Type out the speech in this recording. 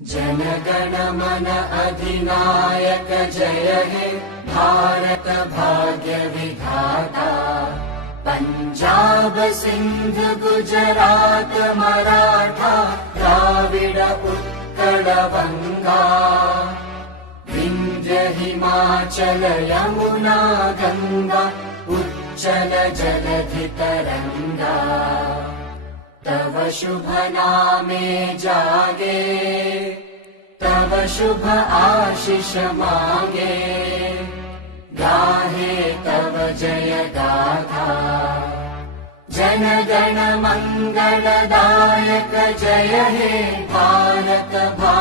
जनगण मन अधिनायक जय हे भारत भाग्य विधाता। पंजाब सिंध गुजरात मराठा द्राविड उत्कल बंगा। विंध्य हिमाचल यमुना गंगा उच्चल जलधि तरंगा। तव शुभ नामे जागे तव शुभ आशीष मांगे। गाहे तव जय गाथा जन गण मंगलदायक जय हे भारत भाग्य